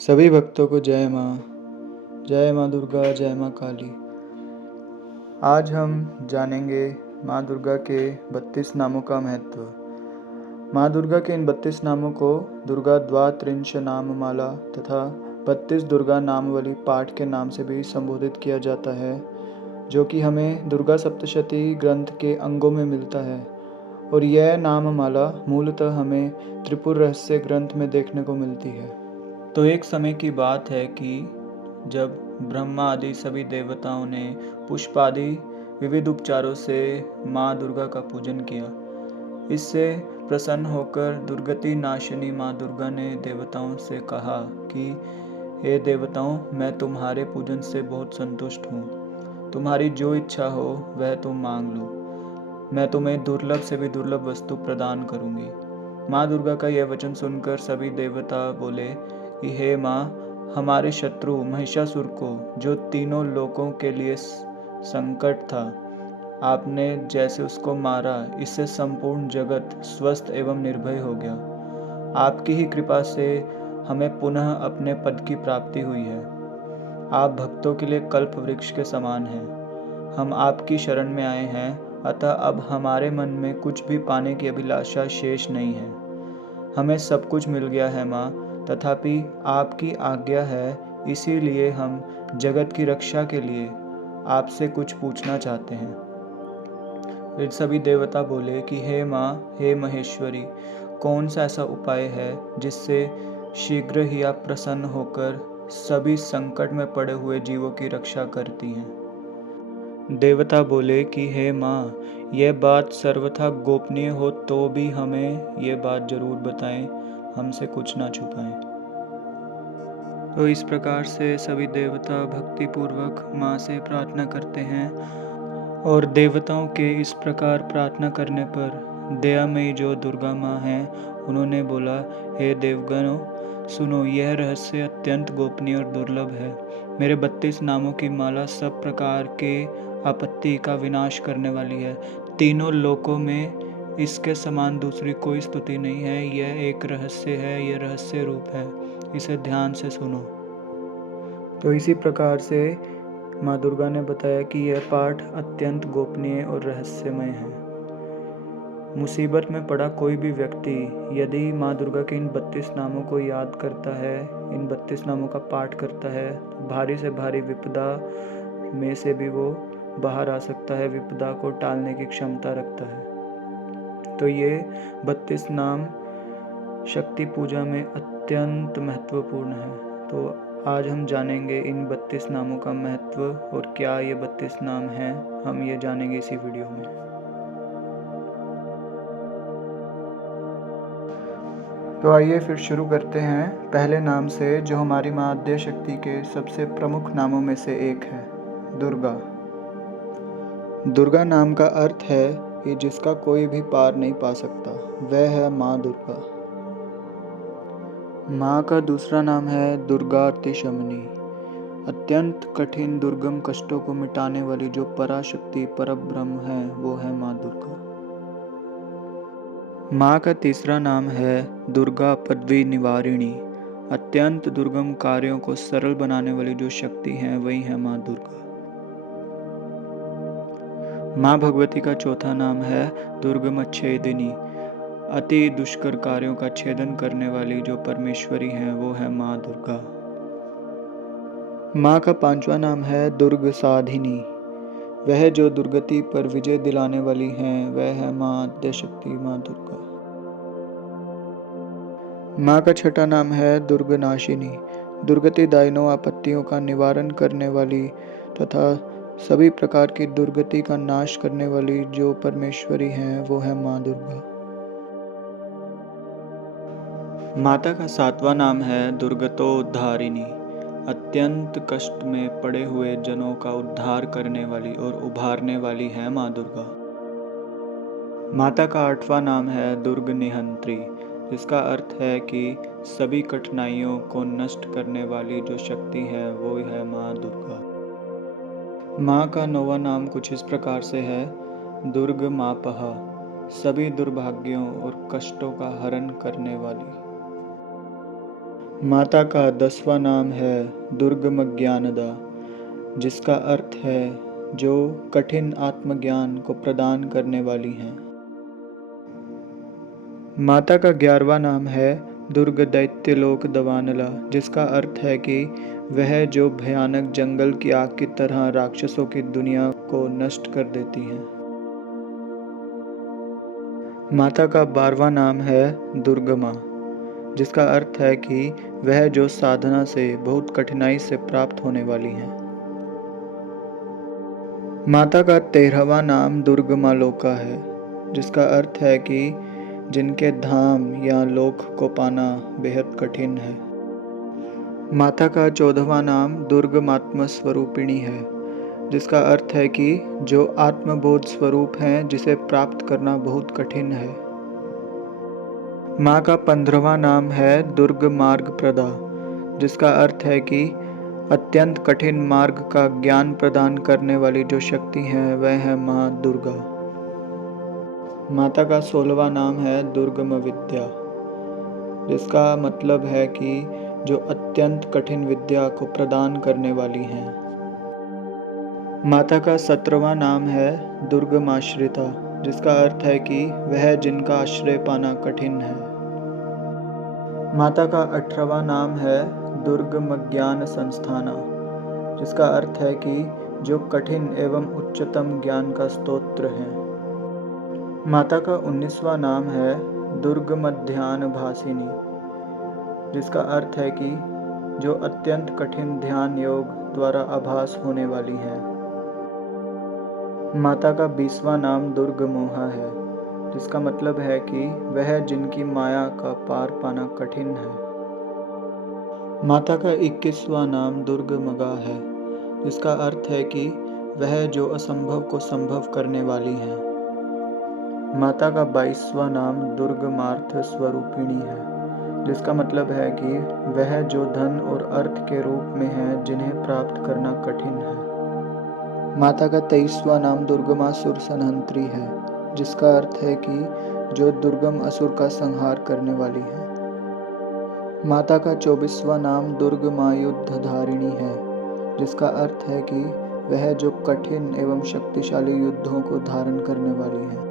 सभी भक्तों को जय माँ दुर्गा, जय माँ काली। आज हम जानेंगे माँ दुर्गा के 32 नामों का महत्व। माँ दुर्गा के इन 32 नामों को दुर्गा द्वात्रिंश नाम माला तथा 32 दुर्गा नामवली पाठ के नाम से भी संबोधित किया जाता है, जो कि हमें दुर्गा सप्तशती ग्रंथ के अंगों में मिलता है। और यह नाम माला मूलतः हमें त्रिपुर रहस्य ग्रंथ में देखने को मिलती है। तो एक समय की बात है कि जब ब्रह्मा आदि सभी देवताओं ने पुष्प आदि विविध उपचारों से माँ दुर्गा का पूजन किया। इससे प्रसन्न होकर दुर्गति नाशिनी माँ दुर्गा ने देवताओं से कहा कि हे देवताओं, मैं तुम्हारे पूजन से बहुत संतुष्ट हूँ। तुम्हारी जो इच्छा हो वह तुम मांग लो। मैं तुम्हें दुर्लभ से भी दुर्लभ वस्तु प्रदान करूँगी। माँ दुर्गा का यह वचन सुनकर सभी देवता बोले कि हे माँ, हमारे शत्रु महिषासुर को, जो तीनों लोकों के लिए संकट था, आपने जैसे उसको मारा, इससे संपूर्ण जगत स्वस्थ एवं निर्भय हो गया। आपकी ही कृपा से हमें पुनः अपने पद की प्राप्ति हुई है। आप भक्तों के लिए कल्प वृक्ष के समान हैं। हम आपकी शरण में आए हैं, अतः अब हमारे मन में कुछ भी पाने की अभिलाषा शेष नहीं है। हमें सब कुछ मिल गया है माँ, तथापि आपकी आज्ञा है, इसीलिए हम जगत की रक्षा के लिए आपसे कुछ पूछना चाहते हैं। फिर सभी देवता बोले कि हे माँ, हे महेश्वरी, कौन सा ऐसा उपाय है जिससे शीघ्र ही आप प्रसन्न होकर सभी संकट में पड़े हुए जीवों की रक्षा करती हैं। देवता बोले कि हे माँ, यह बात सर्वथा गोपनीय हो तो भी हमें यह बात जरूर बताएं, हमसे कुछ ना छुपाएं। तो इस प्रकार से सभी देवता भक्ति पूर्वक माँ से प्रार्थना करते हैं और देवताओं के इस प्रकार प्रार्थना करने पर दयामयी जो दुर्गा माँ हैं, उन्होंने बोला, हे देवगणों, सुनो, यह रहस्य अत्यंत गोपनीय और दुर्लभ है। मेरे 32 नामों की माला सब प्रकार के आपत्ति का विनाश करने वाली है। तीनों लोकों में इसके समान दूसरी कोई स्तुति नहीं है। यह एक रहस्य है, यह रहस्य रूप है, इसे ध्यान से सुनो। तो इसी प्रकार से माँ दुर्गा ने बताया कि यह पाठ अत्यंत गोपनीय और रहस्यमय है। मुसीबत में पड़ा कोई भी व्यक्ति यदि माँ दुर्गा के इन 32 नामों को याद करता है, इन 32 नामों का पाठ करता है, तो भारी से भारी विपदा में से भी वो बाहर आ सकता है, विपदा को टालने की क्षमता रखता है। तो ये 32 नाम शक्ति पूजा में अत्यंत महत्वपूर्ण है। तो आज हम जानेंगे इन 32 नामों का महत्व और क्या ये 32 नाम हैं, हम ये जानेंगे इसी वीडियो में। तो आइए फिर शुरू करते हैं पहले नाम से, जो हमारी माँ आद्य शक्ति के सबसे प्रमुख नामों में से एक है, दुर्गा। दुर्गा नाम का अर्थ है कि जिसका कोई भी पार नहीं पा सकता, वह है माँ दुर्गा। माँ का दूसरा नाम है दुर्गा अतिशमनी। अत्यंत कठिन दुर्गम कष्टों को मिटाने वाली जो पराशक्ति परब्रह्म है, वो है माँ दुर्गा। माँ का तीसरा नाम है दुर्गा पदवी निवारिणी। अत्यंत दुर्गम कार्यों को सरल बनाने वाली जो शक्ति है, वही है माँ दुर्गा। माँ भगवती का चौथा नाम है दुर्गमच्छेदिनी। अति दुष्कर कार्यों का छेदन करने वाली जो परमेश्वरी है, वो है माँ दुर्गा। माँ का पांचवा नाम है दुर्ग साधिनी। वह जो दुर्गति पर विजय दिलाने वाली हैं, वह है माँ आद्य शक्ति माँ दुर्गा। माँ का छठा नाम है दुर्गनाशिनी। दुर्गति दायिनों आपत्तियों का निवारण करने वाली तथा सभी प्रकार की दुर्गति का नाश करने वाली जो परमेश्वरी हैं, वो है माँ दुर्गा। माता का सातवां नाम है दुर्गतोद्धारिणी। अत्यंत कष्ट में पड़े हुए जनों का उद्धार करने वाली और उभारने वाली है माँ दुर्गा। माता का आठवां नाम है दुर्ग निहंत्री, जिसका अर्थ है कि सभी कठिनाइयों को नष्ट करने वाली जो शक्ति है, वो है माँ दुर्गा। माँ का नौवां नाम कुछ इस प्रकार से है, दुर्ग मापहा, सभी दुर्भाग्यों और कष्टों का हरण करने वाली। माता का 10वां नाम है दुर्गमज्ञानदा, जिसका अर्थ है जो कठिन आत्मज्ञान को प्रदान करने वाली हैं। माता का 11वां नाम है दुर्ग दैत्यलोक दवानला, जिसका अर्थ है कि वह जो भयानक जंगल की आग की तरह राक्षसों की दुनिया को नष्ट कर देती हैं। माता का 12वां नाम है दुर्गमा, जिसका अर्थ है कि वह जो साधना से बहुत कठिनाई से प्राप्त होने वाली हैं। माता का 13वां नाम दुर्गमालोका है, जिसका अर्थ है कि जिनके धाम या लोक को पाना बेहद कठिन है। माता का 14वां नाम दुर्गमात्म स्वरूपिणी है, जिसका अर्थ है कि जो आत्मबोध स्वरूप हैं जिसे प्राप्त करना बहुत कठिन है। माँ का 15वां नाम है दुर्ग मार्ग प्रदा, जिसका अर्थ है कि अत्यंत कठिन मार्ग का ज्ञान प्रदान करने वाली जो शक्ति है वह है माँ दुर्गा। माता का 16वां नाम है दुर्गम विद्या, जिसका मतलब है कि जो अत्यंत कठिन विद्या को प्रदान करने वाली हैं। माता का 17वां नाम है दुर्गमाश्रिता, जिसका अर्थ है कि वह जिनका आश्रय पाना कठिन है। माता का 18वां नाम है दुर्गमज्ञान संस्थाना, जिसका अर्थ है कि जो कठिन एवं उच्चतम ज्ञान का स्तोत्र है। माता का 19वां नाम है दुर्गमध्यान भासिनी, जिसका अर्थ है कि जो अत्यंत कठिन ध्यान योग द्वारा आभास होने वाली है। माता का 20वां नाम दुर्गमोहा है, जिसका मतलब है कि वह जिनकी माया का पार पाना कठिन है। माता का 21वां नाम दुर्गमगा है, जिसका अर्थ है कि वह जो असंभव को संभव करने वाली है। माता का 22वां नाम दुर्गमार्थ स्वरूपिणी है, जिसका मतलब है कि वह जो धन और अर्थ के रूप में है जिन्हें प्राप्त करना कठिन है। माता का 23वां नाम दुर्गमासुर संहंत्री है, जिसका अर्थ है कि जो दुर्गम असुर का संहार करने वाली है। माता का 24वां नाम दुर्गमायुद्धधारिणी है, जिसका अर्थ है कि वह जो कठिन एवं शक्तिशाली युद्धों को धारण करने वाली है।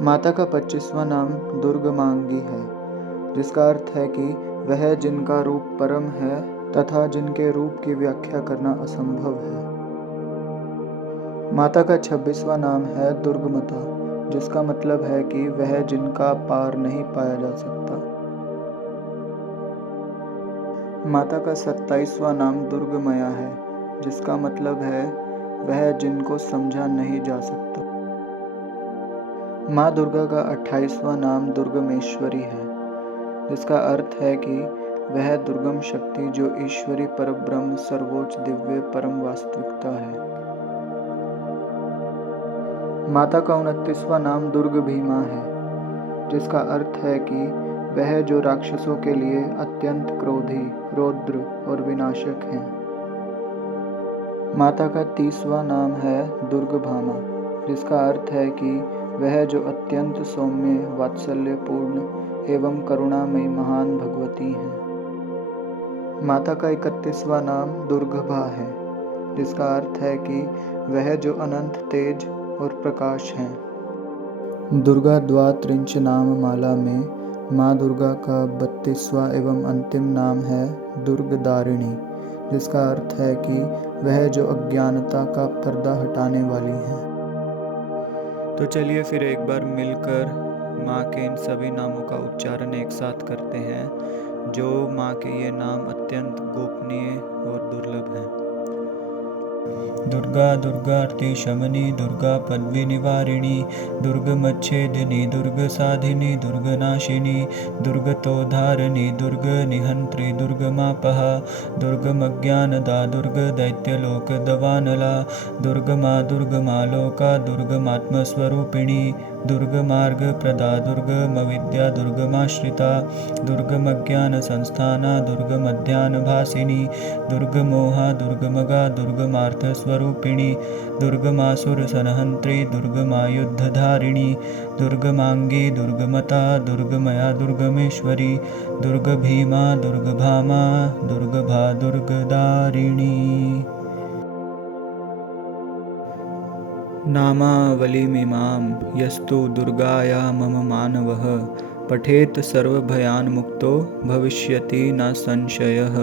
माता का 25वां नाम दुर्गमांगी है, जिसका अर्थ है कि वह जिनका रूप परम है तथा जिनके रूप की व्याख्या करना असंभव है। माता का 26वां नाम है दुर्गमता, जिसका मतलब है कि वह जिनका पार नहीं पाया जा सकता। माता का 27वां नाम दुर्गमया है, जिसका मतलब है वह जिनको समझा नहीं जा सकता। माँ दुर्गा का 28वां नाम दुर्गमेश्वरी है, जिसका अर्थ है कि वह दुर्गम शक्ति जो ईश्वरी परब्रह्म सर्वोच्च दिव्य परम वास्तविकता है। माता का 29वां नाम दुर्ग भीमा है, जिसका अर्थ है कि वह जो राक्षसों के लिए अत्यंत क्रोधी, रौद्र और विनाशक हैं। माता का 30वां नाम है दुर्गभामा, जिसका अर्थ है कि वह जो अत्यंत सौम्य, वात्सल्यपूर्ण एवं करुणामयी महान भगवती हैं। माता का 31वां नाम दुर्गभा है, जिसका अर्थ है कि वह जो अनंत तेज और प्रकाश हैं। दुर्गा द्वात्रिंश नाम माला में माँ दुर्गा का 32वां एवं अंतिम नाम है दुर्गदारिणी, जिसका अर्थ है कि वह जो अज्ञानता का पर्दा हटाने वाली है। तो चलिए फिर एक बार मिलकर माँ के इन सभी नामों का उच्चारण एक साथ करते हैं, जो माँ के ये नाम अत्यंत गोपनीय और दुर्लभ हैं। दुर्गा दुर्गार्ति शमनी, दुर्गा पद्मी निवारिणी, दुर्गमच्छेदिनी, दुर्ग साधिनी, दुर्गनाशिनी, दुर्गतोद्धारिणी, दुर्ग निहंत्री, दुर्गमापहा, दुर्गमज्ञानदा, दुर्ग दैत्यलोक दवानला, दुर्गमा दुर्गमालोका, दुर्गमात्मस्वरूपिणी, दुर्गमार्गप्रदा दुर्गमविद्या दुर्गमाश्रिता दुर्गमज्ञानसंस्थाना दुर्गमध्यानभासिनी दुर्गमोहा दुर्गमगा दुर्गमार्थस्वरूपिणी दुर्गमासुरसनहन्त्री दुर्गमायुद्धधारिणी दुर्गमाङ्गी दुर्गमता दुर्गमया दुर्गमेश्वरी दुर्गभीमा दुर्गभामा दुर्गभा दुर्गदारिणी। नामावलिमिमां यस्तु दुर्गाया मम मानवः पठेत सर्वभयान्मुक्तो भविष्यति न संशयः।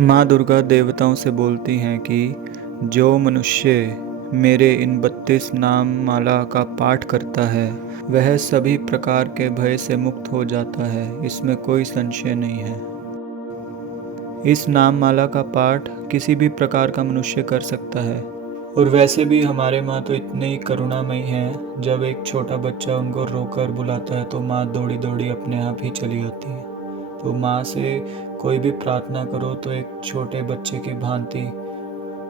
माँ दुर्गा देवताओं से बोलती हैं कि जो मनुष्य मेरे इन 32 नाम माला का पाठ करता है वह सभी प्रकार के भय से मुक्त हो जाता है, इसमें कोई संशय नहीं है। इस नाम माला का पाठ किसी भी प्रकार का मनुष्य कर सकता है। और वैसे भी हमारे माँ तो इतनी करुणामयी हैं, जब एक छोटा बच्चा उनको रोकर बुलाता है तो माँ दौड़ी दौड़ी अपने आप ही चली आती है। तो माँ से कोई भी प्रार्थना करो तो एक छोटे बच्चे की भांति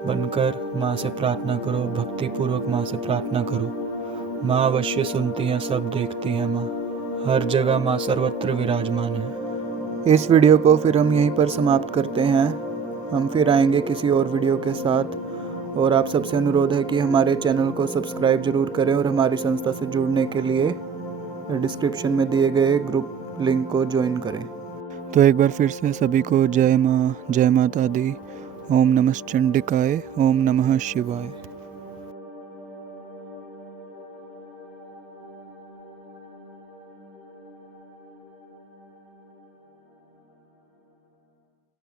बनकर माँ से प्रार्थना करो, भक्ति पूर्वक माँ से प्रार्थना करो। माँ अवश्य सुनती हैं, सब देखती हैं। माँ हर जगह, माँ सर्वत्र विराजमान है। इस वीडियो को फिर हम यहीं पर समाप्त करते हैं। हम फिर आएंगे किसी और वीडियो के साथ, और आप सबसे अनुरोध है कि हमारे चैनल को सब्सक्राइब जरूर करें और हमारी संस्था से जुड़ने के लिए डिस्क्रिप्शन में दिए गए ग्रुप लिंक को ज्वाइन करें। तो एक बार फिर से सभी को जय माँ, जय माता दी। ओम नमः चंडिकाय, ओम नमः शिवाय।